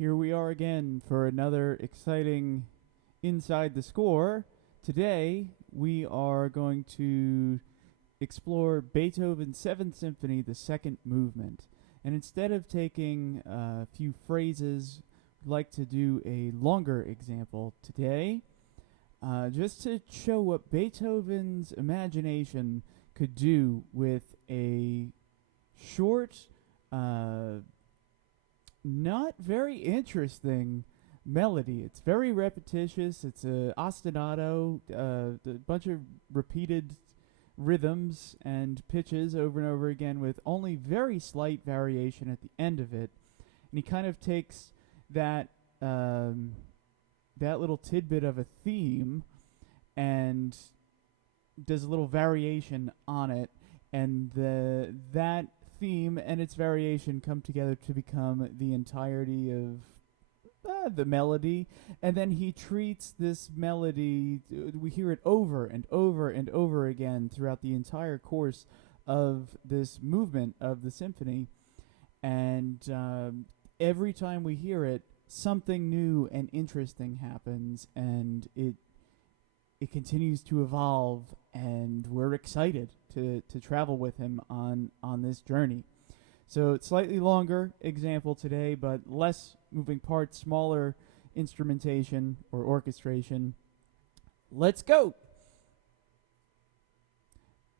Here we are again for another exciting Inside the Score. Today we are going to explore Beethoven's 7th Symphony, the second movement. And instead of taking a few phrases, we'd like to do a longer example today, just to show what Beethoven's imagination could do with a short, not very interesting melody. It's very repetitious. It's a ostinato, a bunch of repeated rhythms and pitches over and over again with only very slight variation at the end of it. And he kind of takes that that little tidbit of a theme and does a little variation on it, and that theme and its variation come together to become the entirety of the melody. And then he treats this melody, we hear it over and over and over again throughout the entire course of this movement of the symphony. And every time we hear it, something new and interesting happens, and it continues to evolve, and we're excited to travel with him on this journey. So it's slightly longer example today, but less moving parts, smaller instrumentation or orchestration. Let's go!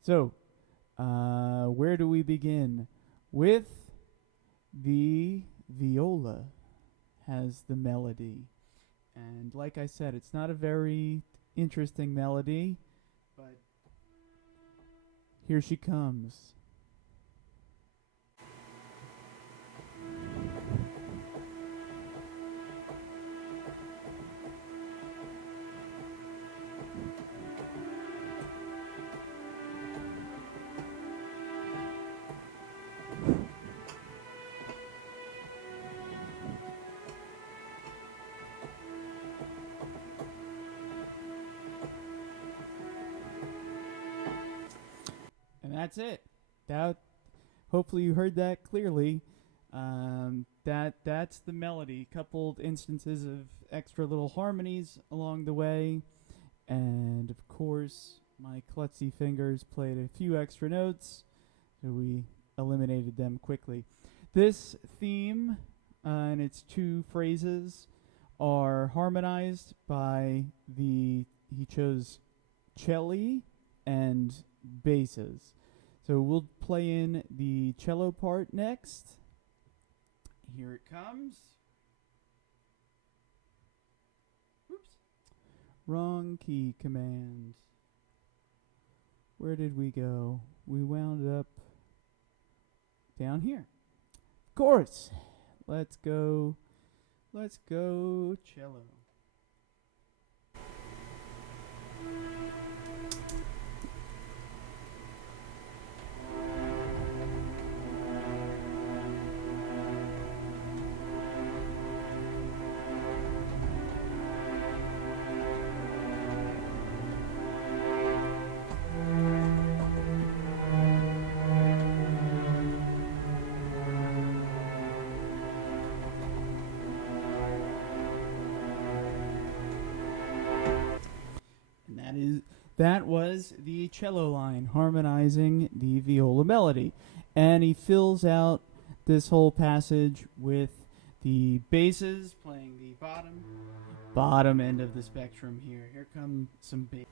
So, where do we begin? With the viola has the melody. And like I said, it's not a very interesting melody, but here she comes. And that's it. Hopefully you heard that clearly. That's the melody. Coupled instances of extra little harmonies along the way, and of course my klutzy fingers played a few extra notes, so we eliminated them quickly. This theme and its two phrases are harmonized by he chose celli and basses. So we'll play in the cello part next. Here it comes. Oops. Wrong key command. Where did we go? We wound up down here. Of course. Let's go cello. That was the cello line harmonizing the viola melody. And he fills out this whole passage with the basses playing the bottom end of the spectrum here. Here come some bass.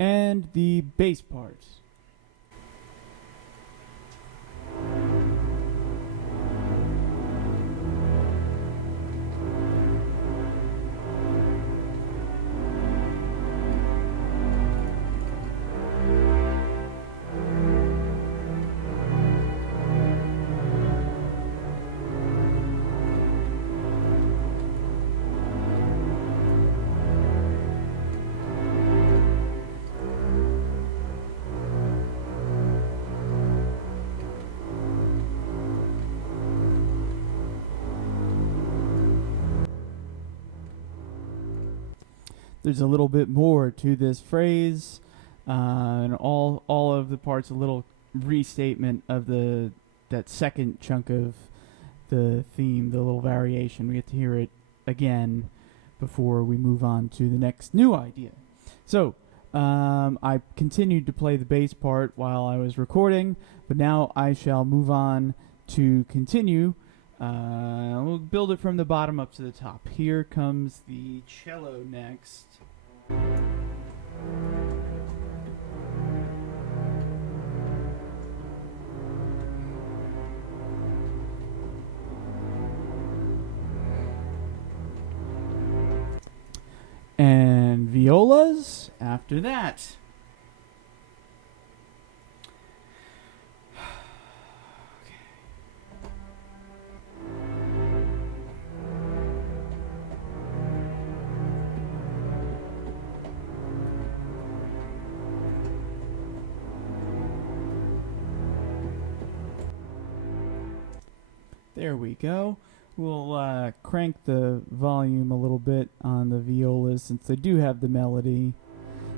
And the bass parts. There's a little bit more to this phrase, and all of the parts, a little restatement of that second chunk of the theme, the little variation. We get to hear it again before we move on to the next new idea. So, I continued to play the bass part while I was recording, but now I shall move on to continue. We'll build it from the bottom up to the top. Here comes the cello next. And violas after that. There we go. We'll crank the volume a little bit on the violas since they do have the melody.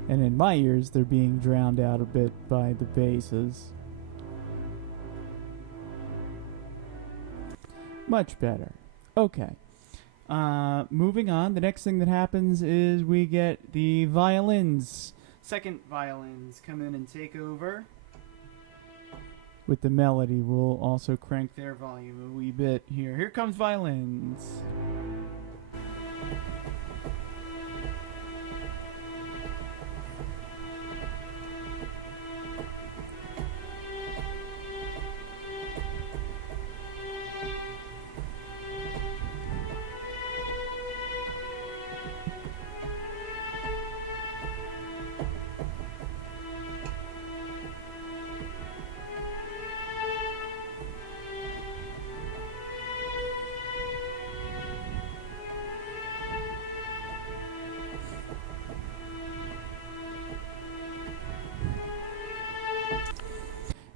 And in my ears, they're being drowned out a bit by the basses. Much better. Okay. Moving on, the next thing that happens is we get the violins. Second violins come in and take over. With the melody, we'll also crank their volume a wee bit here. Here comes violins.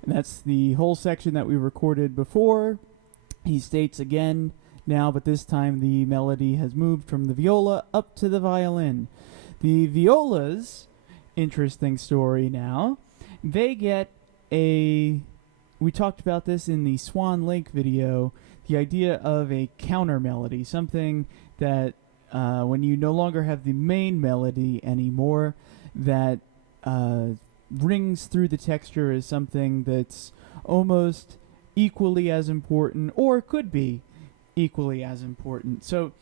And that's the whole section that we recorded before. He states again now, but this time the melody has moved from the viola up to the violin. The violas, interesting story now, they get we talked about this in the Swan Lake video, the idea of a counter melody, something that when you no longer have the main melody anymore, that rings through the texture is something that's almost equally as important, or could be equally as important. So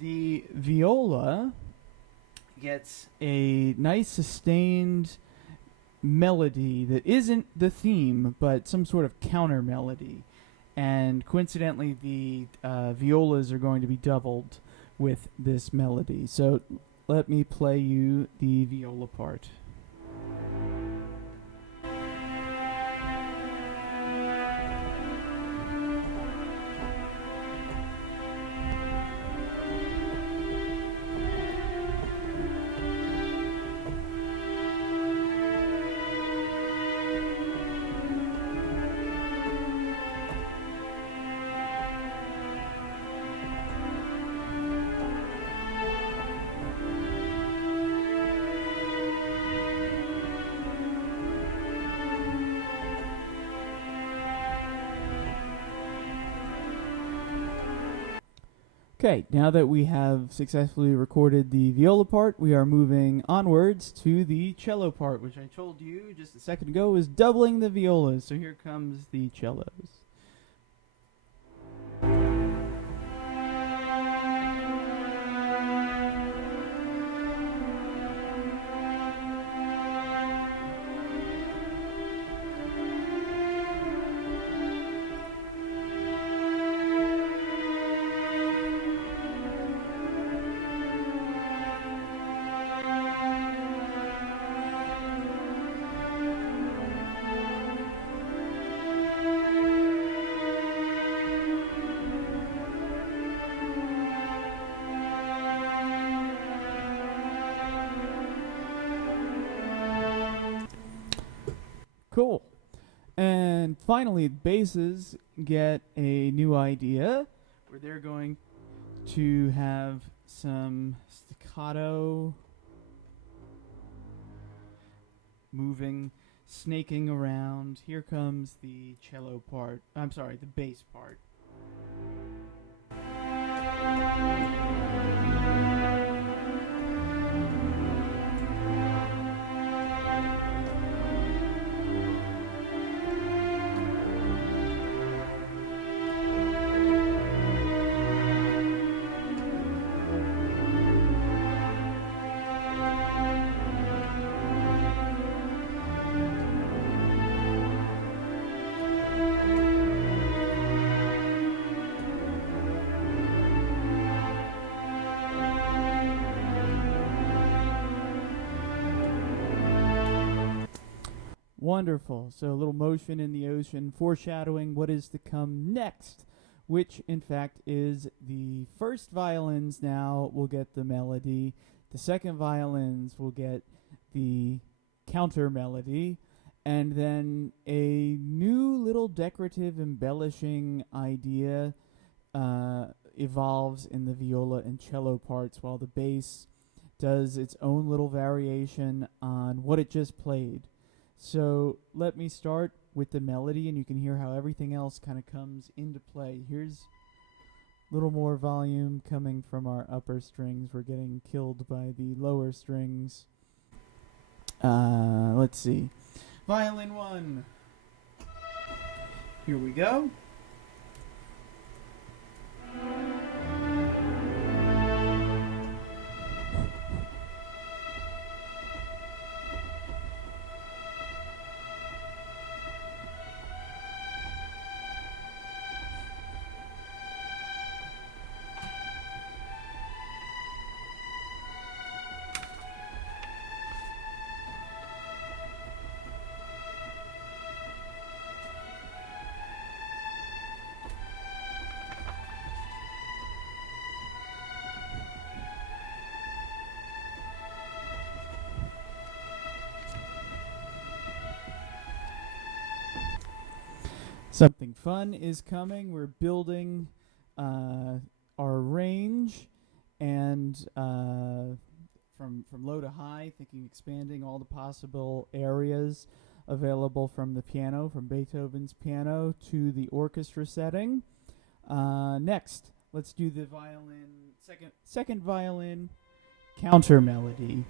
the viola gets a nice sustained melody that isn't the theme, but some sort of counter melody. And coincidentally, the violas are going to be doubled with this melody. So let me play you the viola part. Okay, now that we have successfully recorded the viola part, we are moving onwards to the cello part, which I told you just a second ago is doubling the violas. So here comes the cellos. Cool. And finally, basses get a new idea where they're going to have some staccato moving, snaking around. Here comes the cello part. I'm sorry, the bass part. Wonderful. So a little motion in the ocean, foreshadowing what is to come next, which in fact is the first violins now will get the melody, the second violins will get the counter melody, and then a new little decorative embellishing idea evolves in the viola and cello parts, while the bass does its own little variation on what it just played. So let me start with the melody, and you can hear how everything else kind of comes into play. Here's a little more volume coming from our upper strings. We're getting killed by the lower strings. Let's see. Violin 1. Here we go. Something fun is coming. We're building our range, and from low to high, thinking expanding all the possible areas available from the piano, from Beethoven's piano to the orchestra setting. Next, let's do the violin, second violin counter melody.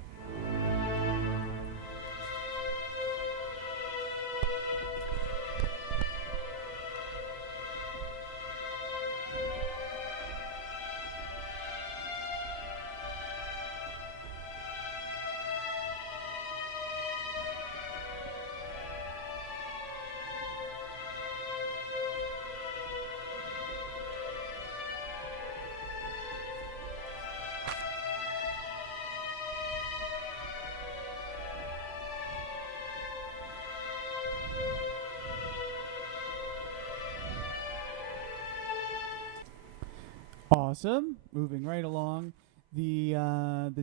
Awesome. Moving right along, the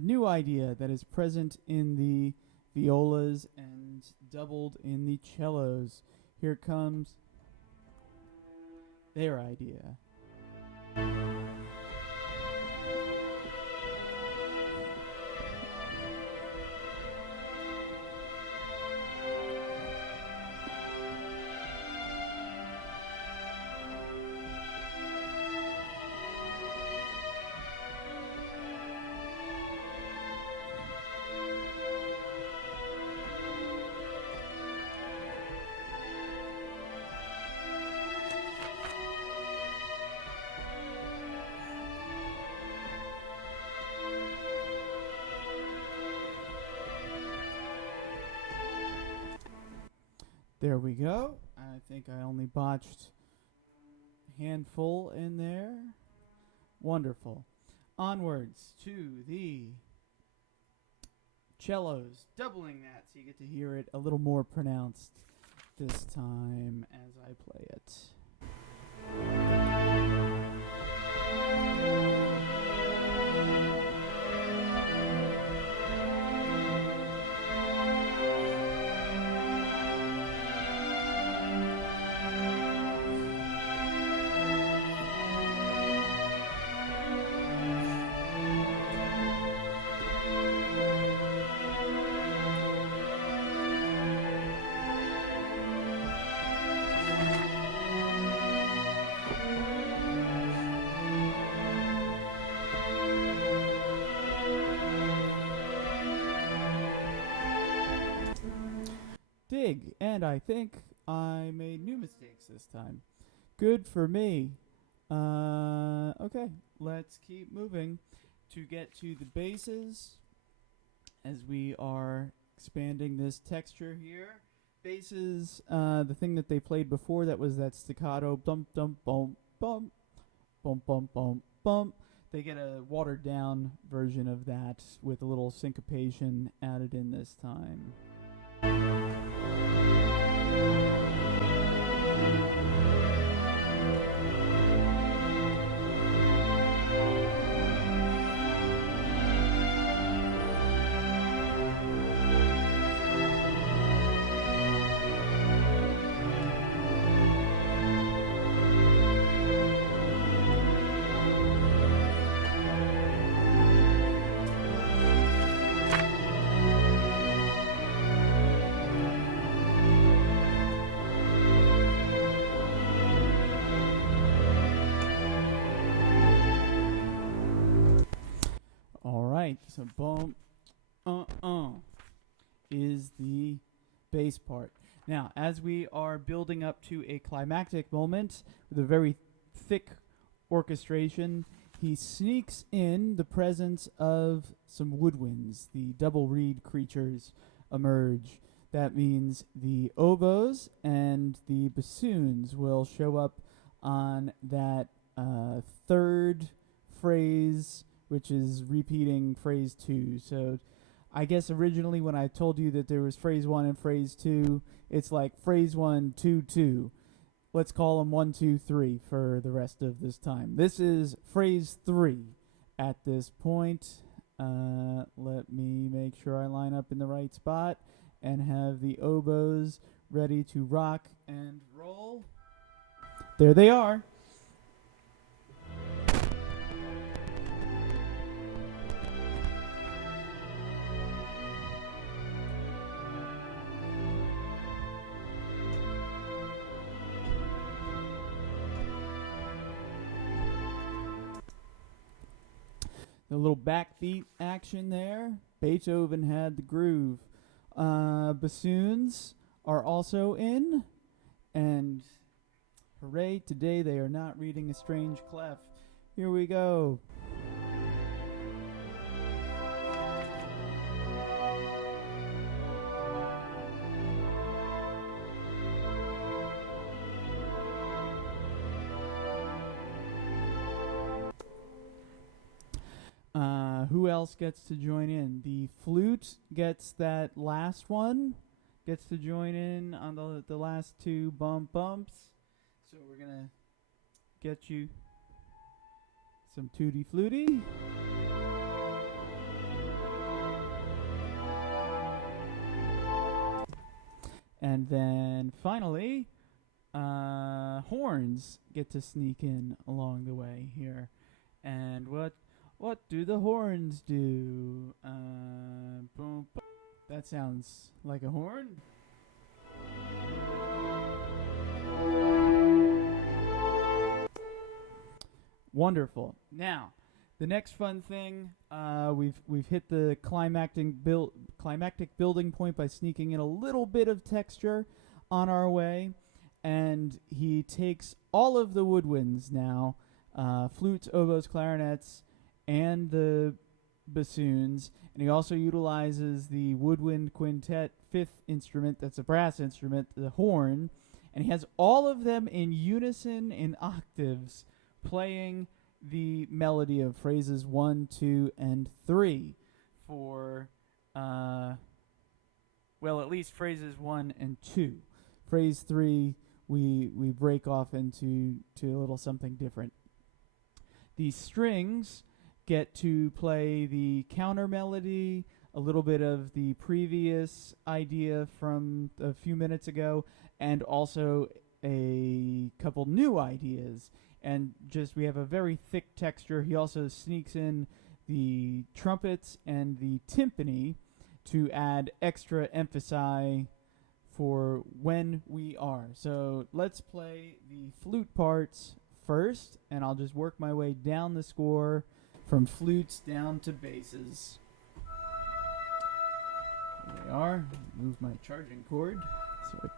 new idea that is present in the violas and doubled in the cellos. Here comes their idea. There we go. I think I only botched a handful in there. Wonderful. Onwards to the cellos, doubling that so you get to hear it a little more pronounced this time as I play it. And I think I made new mistakes this time. Good for me. Okay, let's keep moving to get to the basses as we are expanding this texture here. Basses, the thing that they played before, that was that staccato bump, bump, bump, bump, bump, bump, bump, bump. They get a watered down version of that with a little syncopation added in this time. So boom, is the bass part. Now, as we are building up to a climactic moment with a very thick orchestration, he sneaks in the presence of some woodwinds. The double reed creatures emerge. That means the oboes and the bassoons will show up on that third phrase, which is repeating phrase 2. So I guess originally when I told you that there was phrase 1 and phrase 2, it's like phrase 1, 2, 2. Let's call them 1, 2, 3 for the rest of this time. This is phrase 3 at this point. Let me make sure I line up in the right spot and have the oboes ready to rock and roll. There they are. The little backbeat action there. Beethoven had the groove. Bassoons are also in. And hooray, today they are not reading a strange clef. Here we go. Who else gets to join in? The flute gets that last one, gets to join in on the last two bumps. So we're going to get you some tutti flutti. And then finally, horns get to sneak in along the way here. And what do the horns do? Boom, boom. That sounds like a horn. Wonderful. Now, the next fun thing, we've hit the climactic building point by sneaking in a little bit of texture on our way, and he takes all of the woodwinds now, flutes, oboes, clarinets, and the bassoons, and he also utilizes the woodwind quintet fifth instrument, that's a brass instrument, the horn, and he has all of them in unison in octaves playing the melody of phrases 1, 2, and 3 for, well, at least phrases 1 and 2. Phrase 3, we break off into a little something different. The strings get to play the counter melody, a little bit of the previous idea from a few minutes ago, and also a couple new ideas. And just we have a very thick texture. He also sneaks in the trumpets and the timpani to add extra emphasis for when we are. So let's play the flute parts first, and I'll just work my way down the score from flutes down to basses. Here they are. Move my charging cord so it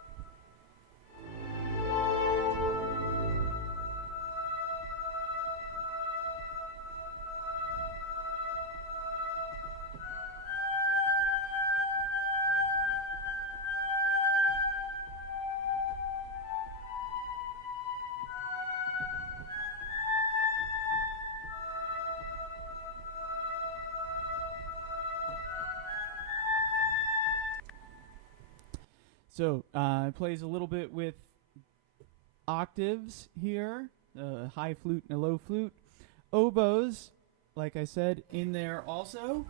So it plays a little bit with octaves here, a high flute and a low flute. Oboes, like I said, in there also.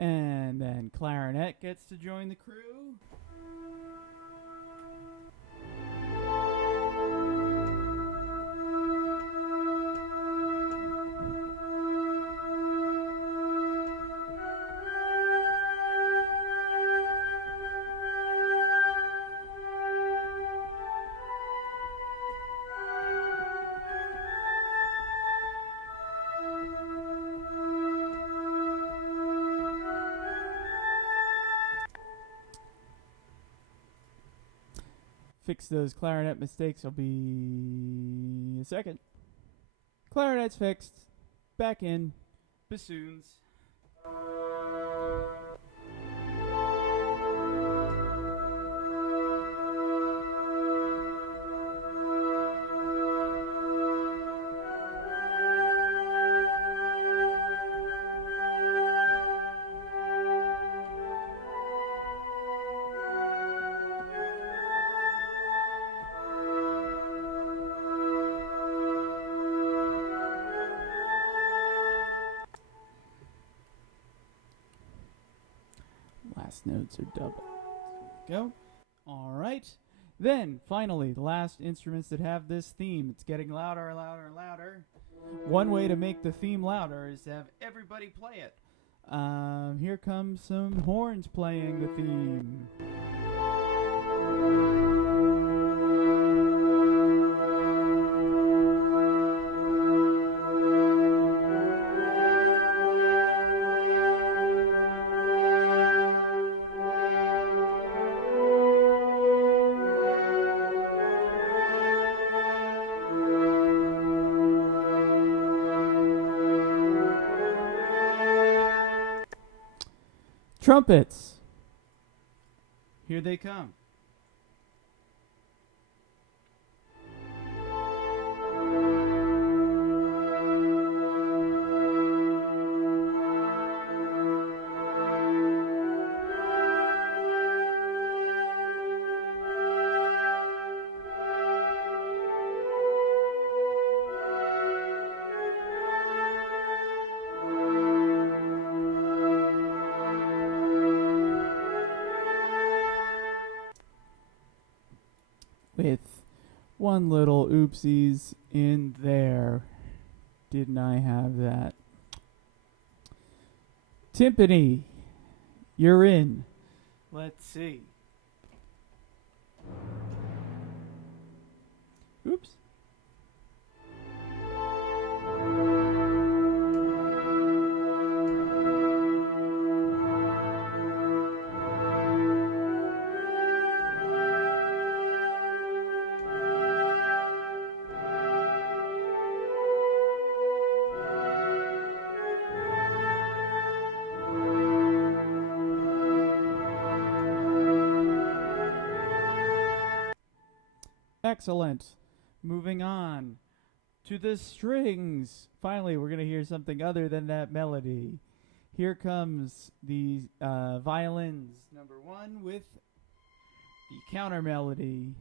And then clarinet gets to join the crew. Fix those clarinet mistakes. I'll be a second. Clarinet's fixed. Back in. Bassoons. Last notes are double. Go. All right. Then, finally, the last instruments that have this theme. It's getting louder and louder and louder. One way to make the theme louder is to have everybody play it. Here comes some horns playing the theme. Trumpets. Here they come. With one little oopsies in there. Didn't I have that? Timpani, you're in. Let's see. Oops. Excellent. Moving on to the strings. Finally, we're going to hear something other than that melody. Here comes the violins, number 1, with the counter melody.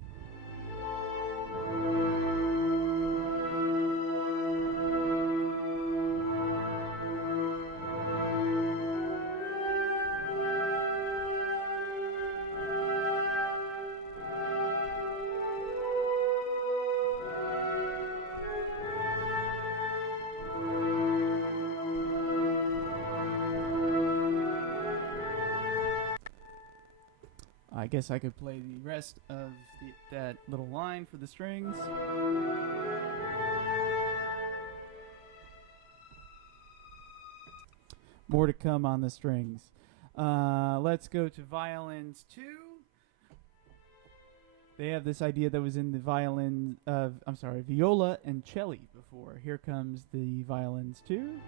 I guess I could play the rest of that little line for the strings. More to come on the strings. Let's go to violins 2. They have this idea that was in the viola and cello before. Here comes the violins too.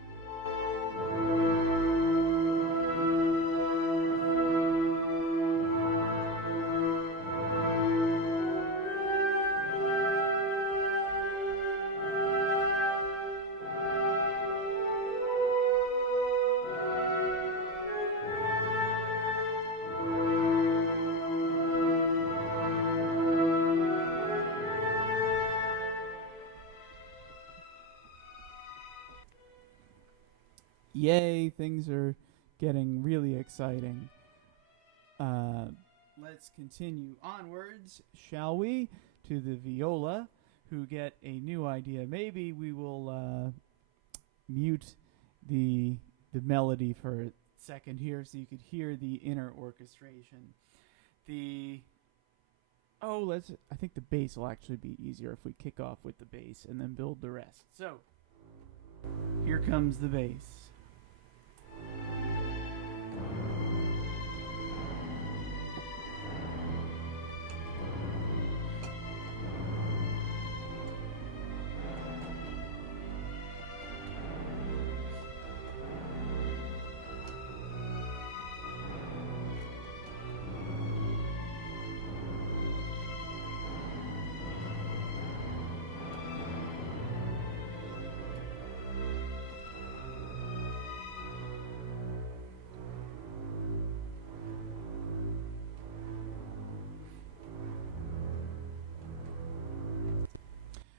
Yay, things are getting really exciting. Let's continue onwards, shall we, to the viola, who get a new idea. Maybe we will mute the melody for a second here so you could hear the inner orchestration. I think the bass will actually be easier if we kick off with the bass and then build the rest. So, here comes the bass.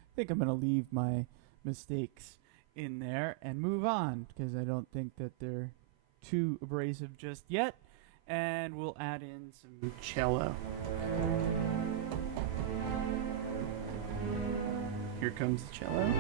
I think I'm going to leave my mistakes in there and move on because I don't think that they're too abrasive just yet. And we'll add in some cello. Here comes the cello.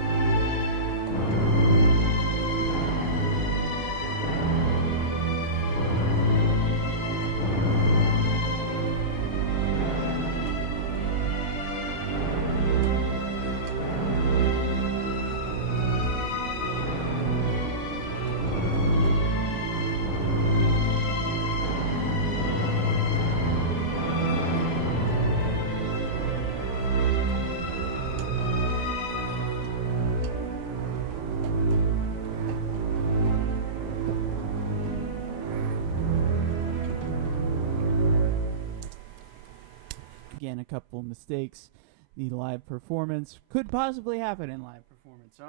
Again, a couple mistakes. The live performance could possibly happen in live performance, so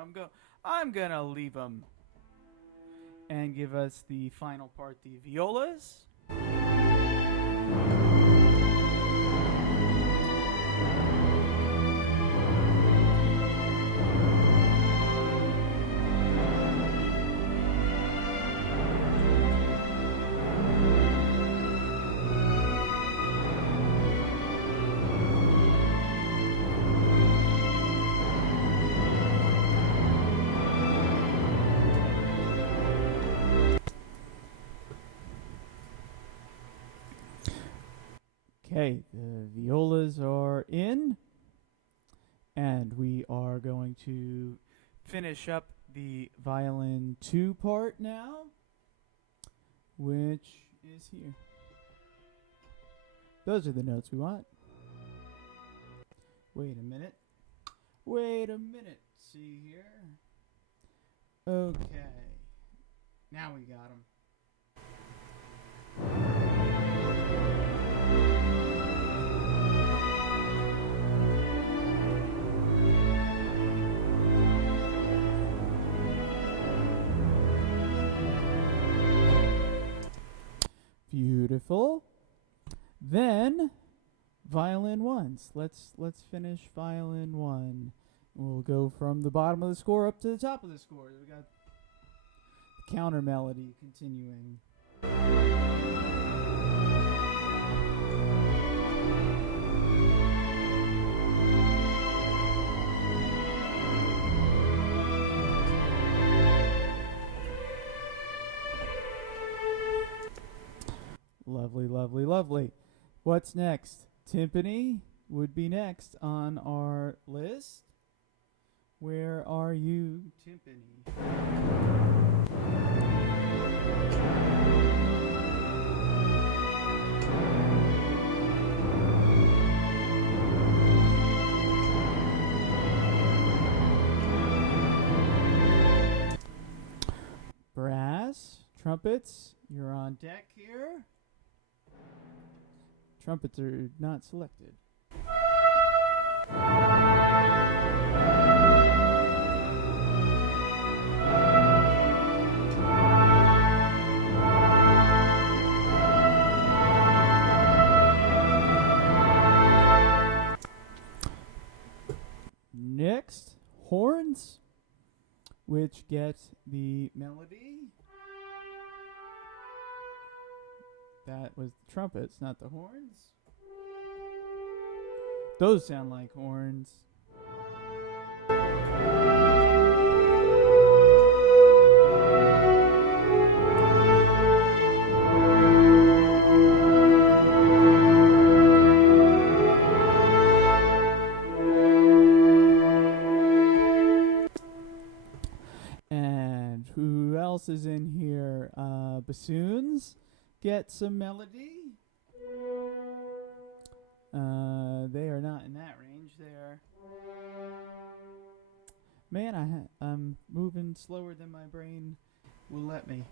I'm gonna leave them and give us the final part, the violas. Okay, the violas are in, and we are going to finish up the violin 2 part now, which is here. Those are the notes we want. Wait a minute. See here. Okay. Now we got them. Beautiful. Then violin ones. Let's finish violin 1. We'll go from the bottom of the score up to the top of the score. We got the counter melody continuing. Lovely, lovely, lovely. What's next? Timpani would be next on our list. Where are you, timpani? trumpets, you're on deck here. Trumpets are not selected. Next, horns, which get the melody. That was the trumpets, not the horns. Those sound like horns. And who else is in here? Bassoons get some melody. They are not in that range there. Man, I'm moving slower than my brain will let me.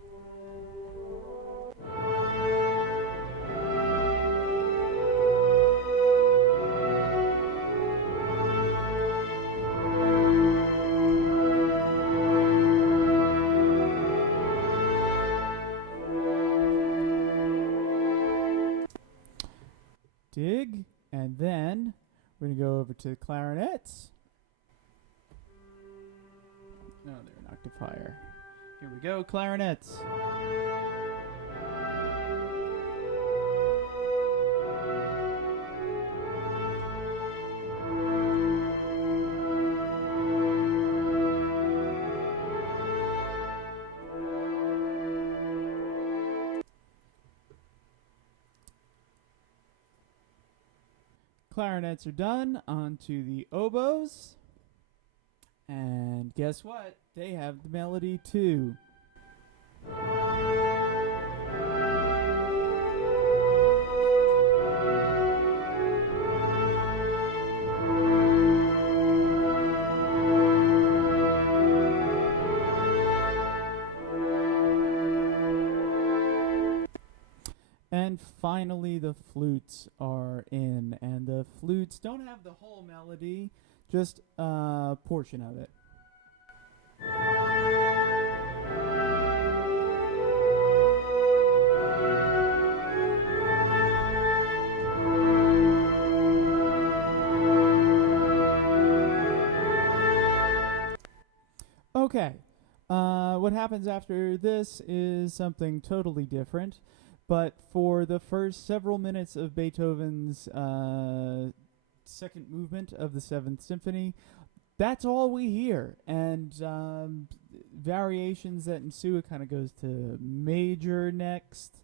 Dig, and then we're going to go over to the clarinets. No, they're an octave higher. Here we go, clarinets. Clarinets are done. On to the oboes. And guess what? They have the melody too. And finally, the flutes are in. And the flutes don't have the whole melody, just a portion of it. Okay. What happens after this is something totally different. But for the first several minutes of Beethoven's second movement of the Seventh Symphony, that's all we hear. And variations that ensue, it kind of goes to major next.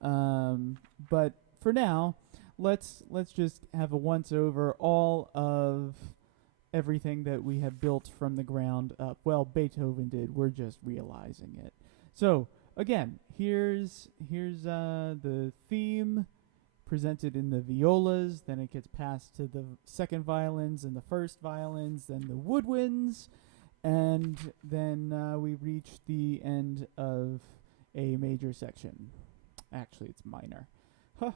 But for now, let's just have a once over all of everything that we have built from the ground up. Well, Beethoven did. We're just realizing it. So again, here's the theme presented in the violas, then it gets passed to the second violins and the first violins, then the woodwinds, and then we reach the end of a major section. Actually, it's minor. Huh.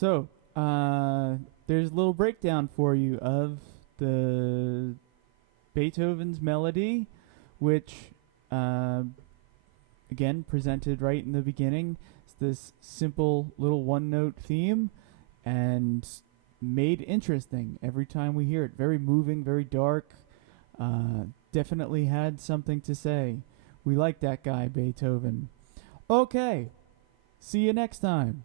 So, there's a little breakdown for you of the Beethoven's melody, which, again, presented right in the beginning. It's this simple little one-note theme, and made interesting every time we hear it. Very moving, very dark. Definitely had something to say. We like that guy, Beethoven. Okay, see you next time.